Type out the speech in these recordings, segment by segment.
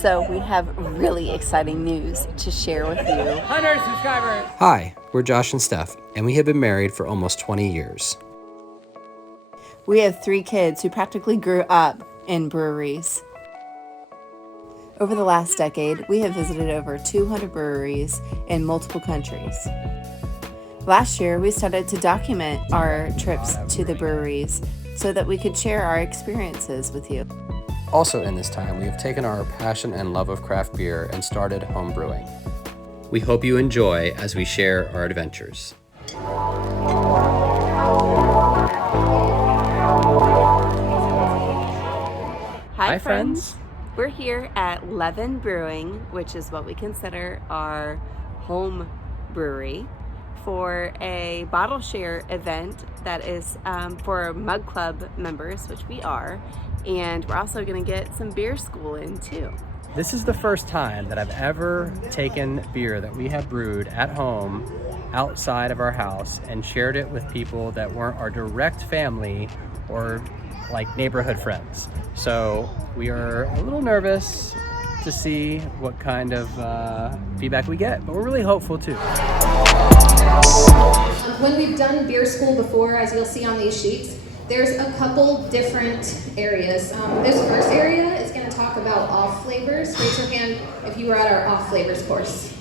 So we have really exciting news to share with you. 100 subscribers! Hi, we're Josh and Steph, and we have been married for almost 20 years. We have 3 kids who practically grew up in breweries. Over the last decade, we have visited over 200 breweries in multiple countries. Last year, we started to document our trips to the breweries so that we could share our experiences with you. Also in this time, we have taken our passion and love of craft beer and started home brewing. We hope you enjoy as we share our adventures. Hi friends. We're here at Leaven Brewing, which is what we consider our home brewery, for a bottle share event that is for Mug Club members, which we are, and we're also going to get some beer school in too. This is the first time that I've ever taken beer that we have brewed at home outside of our house and shared it with people that weren't our direct family or like neighborhood friends. So we are a little nervous to see what kind of feedback we get, but we're really hopeful too. When we've done beer school before, as you'll see on these sheets, there's a couple different areas. This first area is going to talk about off flavors. Raise your hand if you were at our off flavors course.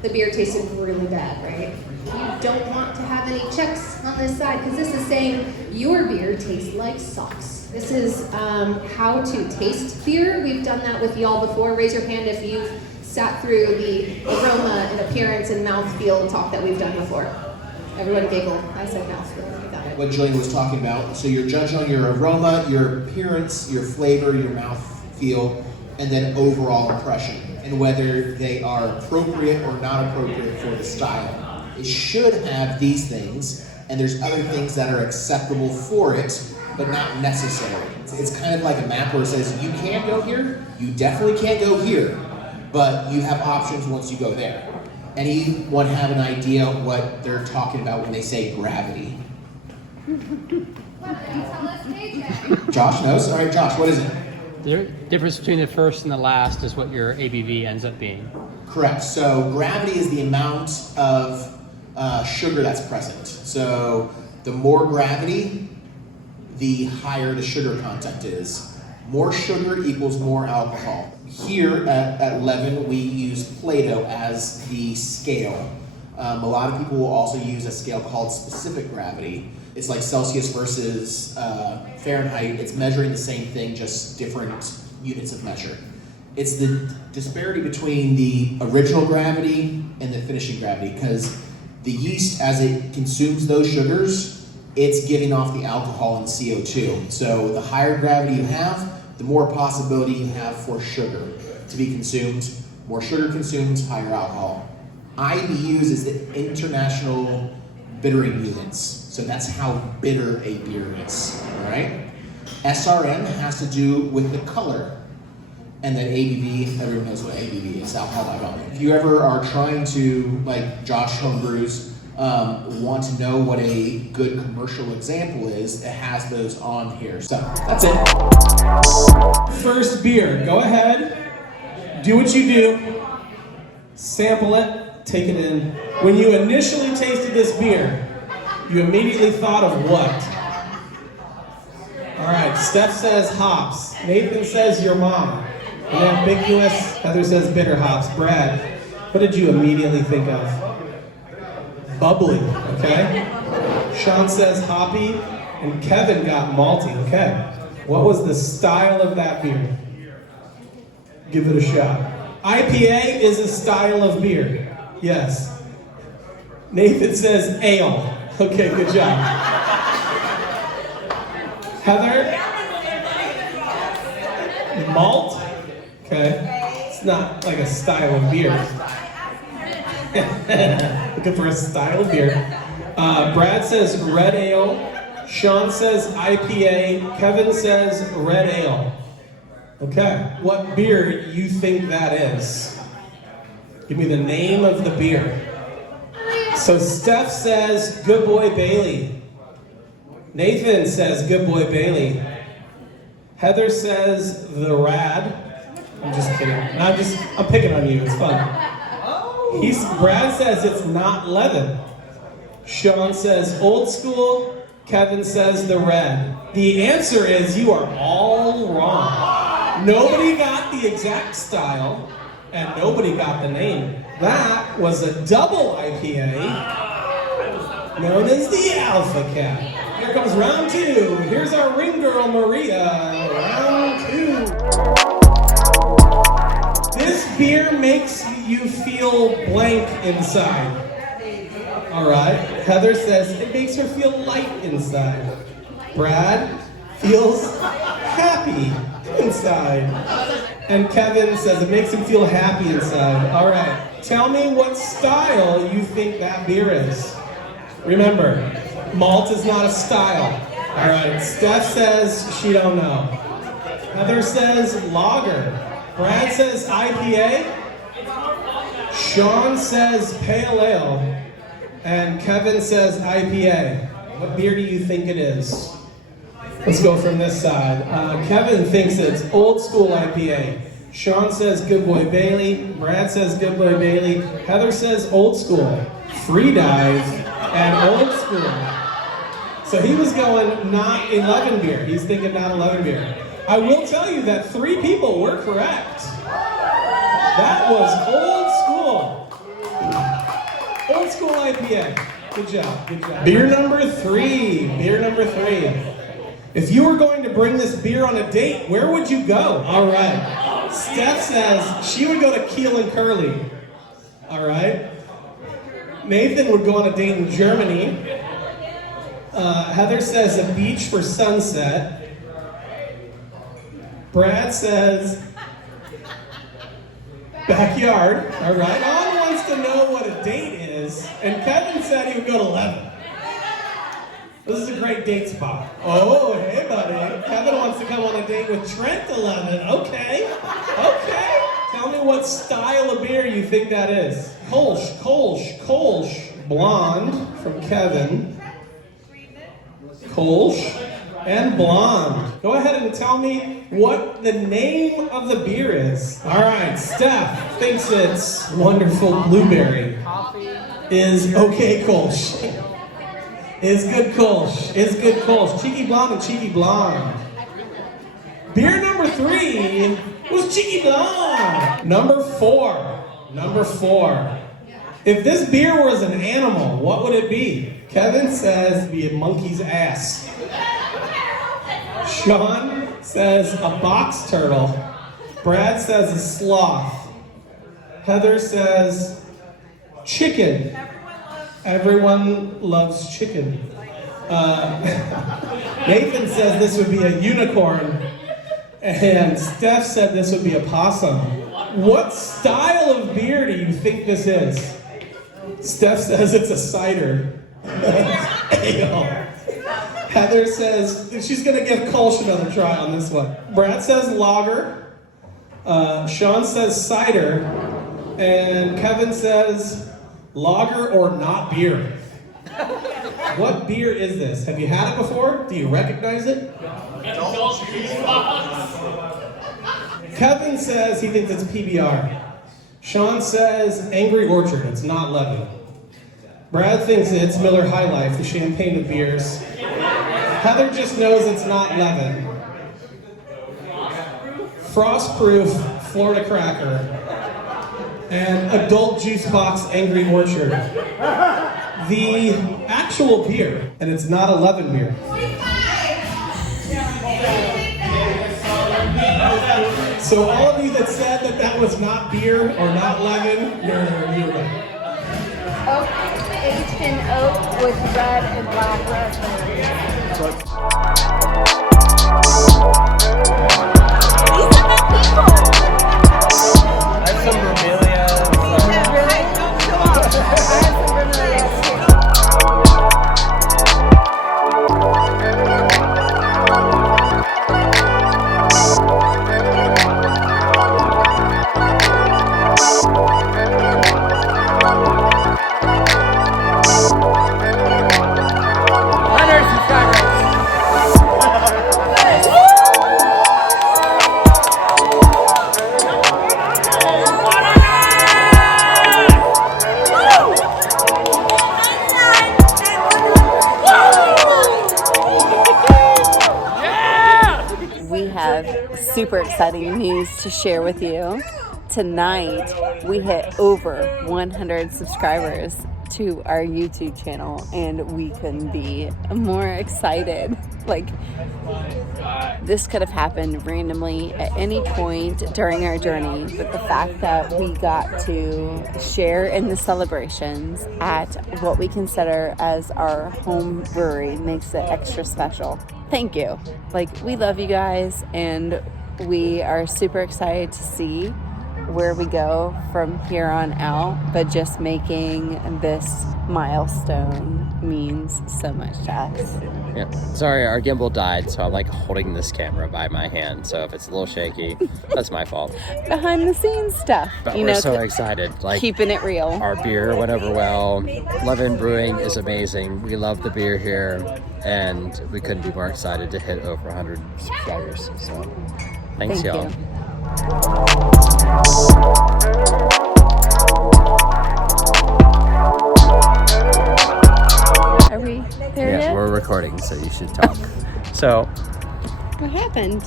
The beer tasted really bad, right? You don't want to have any checks on this side because this is saying your beer tastes like socks. This is how to taste beer. We've done that with y'all before. Raise your hand if you've sat through the aroma and appearance and mouthfeel talk that we've done before. Everyone giggle. I said mouthfeel. What Jillian was talking about. So you're judged on your aroma, your appearance, your flavor, your mouthfeel, and then overall impression, and whether they are appropriate or not appropriate for the style. It should have these things, and there's other things that are acceptable for it, but not necessary. It's kind of like a map where it says, you can go here, you definitely can't go here, but you have options once you go there. Anyone have an idea what they're talking about when they say gravity? Josh knows? All right, Josh, what is it? The difference between the first and the last is what your ABV ends up being. Correct. So gravity is the amount of sugar that's present. So the more gravity, the higher the sugar content is. More sugar equals more alcohol. Here at Leaven, we use Play-Doh as the scale. A lot of people will also use a scale called specific gravity. It's like Celsius versus Fahrenheit. It's measuring the same thing, just different units of measure. It's the disparity between the original gravity and the finishing gravity, because the yeast, as it consumes those sugars, it's giving off the alcohol and CO2. So the higher gravity you have, the more possibility you have for sugar to be consumed. More sugar consumed, higher alcohol. IBUs is the International Bittering Units. So that's how bitter a beer is, all right? SRM has to do with the color. And then ABV, everyone knows what ABV is, alcohol by volume. If you ever are trying to, like Josh Homebrews, want to know what a good commercial example is, it has those on here. So that's it. First beer, go ahead, do what you do, sample it, take it in. When you initially tasted this beer, you immediately thought of what? All right, Steph says hops. Nathan says your mom. Ambiguous, Heather says bitter hops. Brad, what did you immediately think of? Bubbly, okay? Sean says hoppy, and Kevin got malty, okay? What was the style of that beer? Give it a shot. IPA is a style of beer, yes. Nathan says ale. Okay, good job. Heather? Malt? Okay. It's not like a style of beer. Looking for a style of beer. Brad says red ale. Sean says IPA. Kevin says red ale. Okay. What beer you think that is? Give me the name of the beer. So Steph says Good Boy Bailey. Nathan says Good Boy Bailey. Heather says The Rad. I'm just kidding. I'm picking on you. It's fun. Brad says it's not Leaven. Sean says old school. Kevin says the red. The answer is you are all wrong. Nobody got the exact style, and nobody got the name. That was a double IPA known as the Alpha Cat. Here comes round 2. Here's our ring girl, Maria. Round 2. This beer makes you feel blank inside. All right. Heather says it makes her feel light inside. Brad feels happy inside. And Kevin says it makes him feel happy inside. All right. Tell me what style you think that beer is. Remember, malt is not a style. All right. Steph says she don't know. Heather says lager. Brad says IPA. Sean says pale ale. And Kevin says IPA. What beer do you think it is? Let's go from this side. Kevin thinks it's old school IPA. Sean says Good Boy Bailey. Brad says Good Boy Bailey. Heather says old school. Free dive and old school. So he was going not 11 beer. He's thinking not 11 beer. I will tell you that 3 people were correct. That was old school. Old school IPA. Good job, good job. Beer number 3. Beer number 3. If you were going to bring this beer on a date, where would you go? All right. Steph says she would go to Kaale and Curly. All right. Nathan would go on a date in Germany. Heather says a beach for sunset. Brad says backyard. All right. All wants to know what a date is. And Kevin said he would go to Leaven. This is a great date spot. Oh, hey, buddy. Kevin wants to come on a date with Trent to Leaven. Okay. Okay. Tell me what style of beer you think that is. Kolsch. Blonde from Kevin. Kolsch and blonde. Go ahead and tell me what the name of the beer is. All right. Steph thinks it's Wonderful Blueberry. Is okay Kolsch. Is good Kolsch. Is good Kolsch. Cheeky Blonde and Cheeky Blonde. Beer number 3 was Cheeky Blonde. Number 4. If this beer was an animal, what would it be? Kevin says it'd be a monkey's ass. Sean says a box turtle. Brad says a sloth. Heather says chicken. Everyone loves chicken. Nathan says this would be a unicorn. And Steph said this would be a possum. What style of beer do you think this is? Steph says it's a cider. Heather says she's going to give Kolsch another try on this one. Brad says lager. Sean says cider. And Kevin says lager or not beer. What beer is this? Have you had it before? Do you recognize it? Kevin says he thinks it's PBR. Sean says Angry Orchard. It's not Leaven. Brad thinks it's Miller High Life, the champagne of beers. Heather just knows it's not Leaven. Frostproof Florida Cracker. And Adult Juice Box Angry Orchard. The actual beer, and it's not a Leaven beer. So all of you that said that was not beer or not Leaven, you're right. Oak, aged in oak with red and black raspberry. These are the people. I have some Vermilion. Really? Show off. I have some Vermilions too. super exciting news to share with you. Tonight, we hit over 100 subscribers to our YouTube channel, and we couldn't be more excited. Like, this could have happened randomly at any point during our journey, but the fact that we got to share in the celebrations at what we consider as our home brewery makes it extra special. Thank you. Like, we love you guys, and we are super excited to see where we go from here on out, but just making this milestone means so much to us. Yeah. Sorry, our gimbal died, so I'm like holding this camera by my hand. So if it's a little shaky, that's my fault. Behind the scenes stuff. But we're so excited. Like, keeping it real. Our beer went over well. Leaven Brewing is amazing. We love the beer here, and we couldn't be more excited to hit over 100 subscribers. So thanks, y'all. You. Are we there yet? We're recording, so you should talk. So, what happened?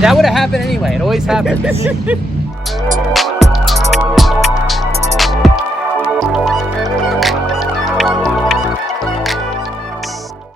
that would have happened anyway. It always happens.